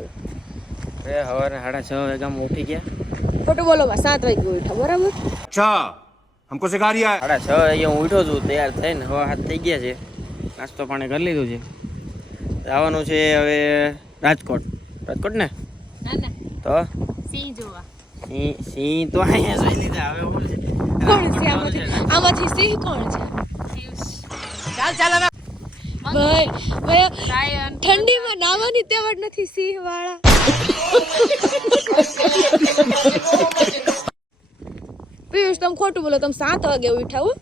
બોલો. સવારે 6:30 વાગ્યામાં ઉઠી ગયા. ખોટું બોલો 7 વાગે ઉઠા બરાબર. अच्छा हमको सिखा रिया है 6:30 વાગે હું ઉઠ્યો છું, તૈયાર થઈને 7 થઈ ગયા છે. નાસ્તો પાણી કરી લીધું છે. જવાનું છે હવે રાજકોટ. રાજકોટ ને ના ના તો સિંહ જોવા. સિંહ તો અહીંયા જોઈ લીધા. હવે શું છે? કોણ છે આમાંથી સિંહ કોણ છે? ચાલ ભાઈ ઠંડીમાં નાવાની તેવડ નથી સિંહ વાળા. પિયુષ તમે ખોટું બોલો. તમે 7 વાગે ઉઠ્યા હો?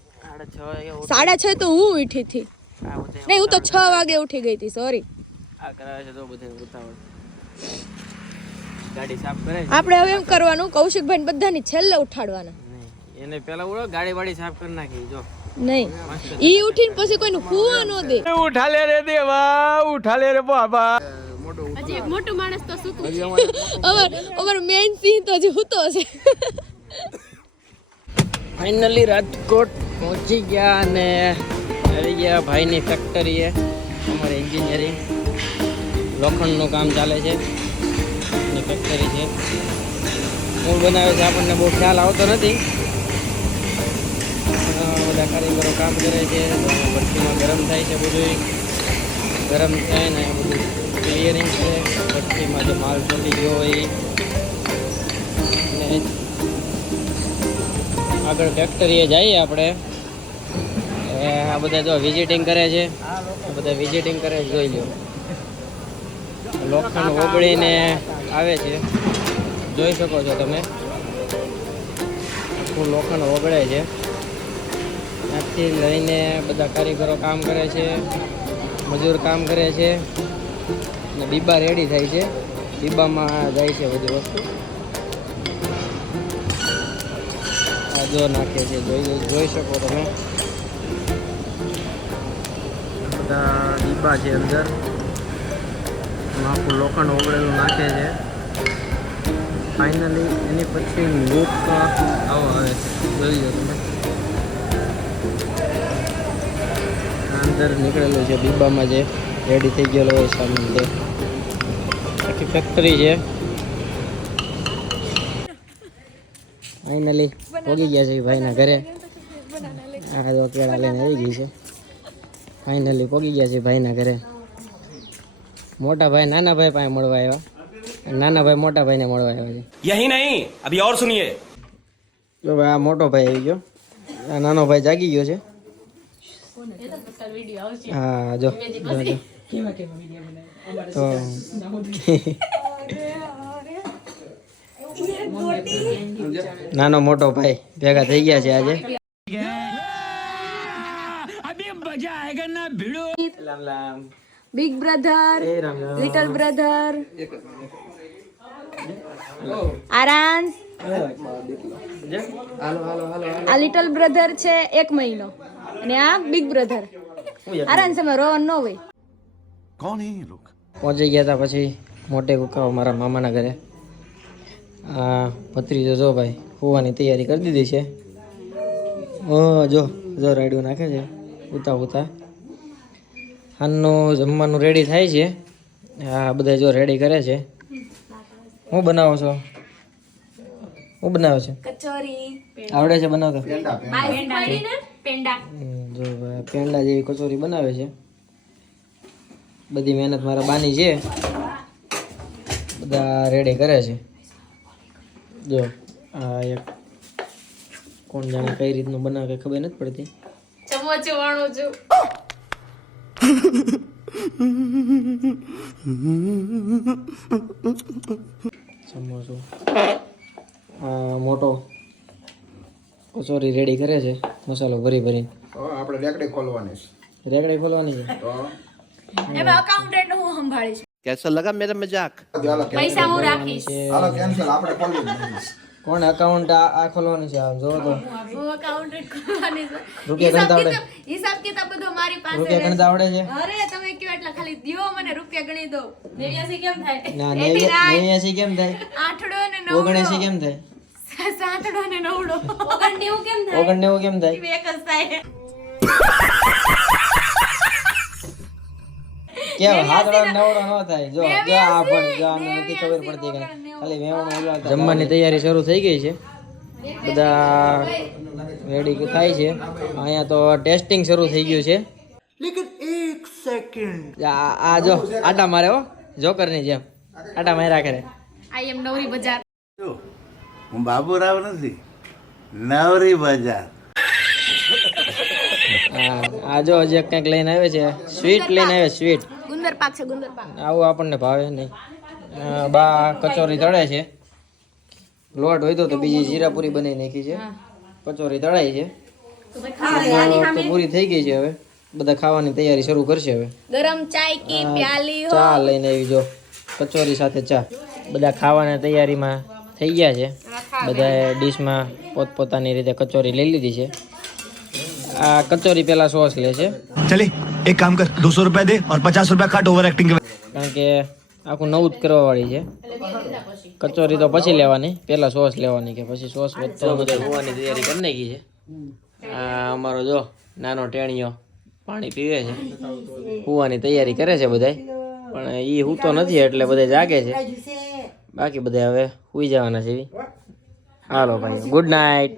6:30 વાગે 6:30 તો હું ઉઠી હતી. નહીં હું તો 6 વાગે ઉઠી ગઈ હતી. સોરી. આ કરાવે છે તો બધે ઉતાવળ. ગાડી સાફ કરે છે. આપણે હવે એમ કરવાનું કૌશિકભાઈ બધાની છેલ્લે ઉઠાડવાના. એને પેલા ઉડો ગાડી વાડી સાફ કરી નાખી. જો નહીં ઈ ઉઠીને પછી કોઈનું હુવા ન દે. ઉઠા લે રે દેવા, ઉઠા લે રે બાબા. હજી એક મોટો માણસ તો સૂતું છે. અમાર મેન સિંહ તો હજી સૂતો છે. ફાઇનલી રાજકોટ પહોંચી ગયા અને આવી ગયા ભાઈની ફેક્ટરીએ. અમારે એન્જિનિયરિંગ લોખંડનું કામ ચાલે છે. એની ફેક્ટરી છે. મૂળ બનાવે છે, આપણને બહુ ખ્યાલ આવતો નથી. બધા કારીગરો કામ કરે છે. ભઠ્ઠીમાં ગરમ થાય છે. બધું ગરમ થાય ને બધું ક્લિયરિંગ છે. ભઠ્ઠીમાં જે માલ ચોટી ગયો હોય અને આગળ ફેક્ટરીએ જઈએ આપણે. આ બધા જો વિઝિટિંગ કરે છે. આ બધા વિઝિટિંગ કરે છે, જોઈ લો. લોખંડ ઓગળીને આવે છે, જોઈ શકો છો તમે. આખું લોખંડ ઓગળે છે. ત્યાંથી લઈને બધા કારીગરો કામ કરે છે, મજૂર કામ કરે છે અને બીબા રેડી થાય છે. બીબામાં જાય છે બધી વસ્તુ. આ જો નાખે છે, જોઈ શકો તમે. બધા બીબા છે અંદર. આખું લોખંડ ઓગળેલું નાખે છે. ફાઇનલી એની પછી લુક આવો આવે છે, જોઈ લો તમે. અંદર નીકળેલું છે બીબામાં જે રેડી થઈ ગયેલો હોય સામાન તે. આખી ફેક્ટરી છે. ફાઇનલી પહોંચી ગયા છે ભાઈના ઘરે. આ જો કેળા લઈને આવી ગઈ છે. ફાઇનલી પહોંચી ગયા છે ભાઈના ઘરે. મોટા ભાઈ નાના ભાઈ પાસે મળવા આવ્યા. નાના ભાઈ મોટા ભાઈને મળવા આવ્યા છે. यही नहीं अभी और सुनिए જો ભાઈ આ મોટો ભાઈ આવી ગયો. આ નાનો ભાઈ જાગી ગયો છે. હા જો તો નાનો મોટો ભાઈ ભેગા થઈ ગયા છે આજે. Big brother, little brother, Aaransh. આ લિટલ બ્રધર છે 1 મહિનો અને આ બિગ બ્રધર. આરાંશ એમાં રોવાનું ન હોય. कौन है ये लोग પહોંચી ગયા હતા પછી મોટે કુકાઓ મારા મામાના ઘરે. આ ભત્રીજો જો ભાઈ હોવાની તૈયારી કરી દીધી છે. જો જો રાયડું નાખે છે ઉતા ઉતા. હાનનું જમવાનું રેડી થાય છે. આ બધા જો રેડી કરે છે. હું બનાવો છો? હું બનાવે છે? કચોરી આવડે છે બનાવતા? પેંડા. જો ભાઈ પેંડા જેવી કચોરી બનાવે છે. બધી મહેનત મારા બાની છે. બધા રેડી કરે છે. જો આ એક કોણ જાણે કઈ રીતનું બનાવે ખબર નથી પડતી. ચમચો વાણું છું. સમોસો. મોટો કચોરી રેડી કરે છે મસાલો ભરી ભરીને. આપણે રેકડી ખોલવાની છે. રેકડી ખોલવાની છે. એમાં અકાઉન્ટન્ટ હું સંભાળીશ. कैसा लगा मेरा मजाक પૈસા હું રાખીશ. હાલો કેન્સલ આપણે ખોલી દઈએ. કોણ અકાઉન્ટ આ ખોલવાની છે? આમ જોવો તો હું અકાઉન્ટન્ટ ખોલવાની છે. રૂપિયા ગણતા આવડે? હિસાબ કિતાબ બધો મારી પાસે રૂપિયા ગણતા આવડે છે? અરે તમે કયો એટલા ખાલી દિયો મને રૂપિયા ગણી દો. 89 કેમ થાય? ના 89 કેમ થાય? આઠડો ને નવડો. 79 કેમ થાય? સાતડો ને નવડો. 99 કેમ થાય? 99 કેમ થાય? એક જ થાય. કેમ હાથડો નવડો ન થાય જો જો આ પણ જો આને નથી ખબર પડતી કઈ ખાલી વેવણું ઉલાળતા જમવાની તૈયારી શરૂ થઈ ગઈ છે બધા રેડી થાય છે અહીંયા તો ટેસ્ટિંગ શરૂ થઈ ગયું છે આ જો આટા મારે હો જોકર ની જેમ આટા માર્યા કરે આઈ એમ નવરી બજાર હું બાબુરાવ નથી નવરી બજાર આ જો હજી કંઈક લઈને આવે છે સ્વીટ લઈને આવે સ્વીટ ગુંદર પાક છે ગુંદર પાક આવું આપણને ભાવે નહીં બા કચોરી તળે છે લોટ હોય તો બીજી જીરાપુરી બનાવી નાખી છે કચોરી તળાઈ છે તો પૂરી થઈ ગઈ છે હવે બધા ખાવાની તૈયારી શરૂ કરશે હવે ગરમ ચાય કી પ્યાલી હો ચા લઈને આવી જો કચોરી સાથે ચા બધા ખાવાના તૈયારીમાં થઈ ગયા છે બધાએ ડીશમાં પોતપોતાની રીતે કચોરી લઈ લીધી છે આ કચોરી પહેલા સોસ લે છે चले एक काम कर 200 रुपया दे और 50 रुपया काट ओवर एक्टिंग के કારણ કે આખું નવું જ કરવા વાળી છે કચોરી તો પછી લેવાની પહેલા સોસ લેવાની કે પછી સોસ વધતો બધા હોવાની તૈયારી કરી નાખી છે આ અમારો જો નાનો ટેણીયો પાણી પીવે છે હુવાની તૈયારી કરે છે બધાય પણ એ હૂતો નથી એટલે બધા જાગે છે બાકી બધા હવે હુઈ જવાના છે હાલો ભાઈ ગુડ નાઇટ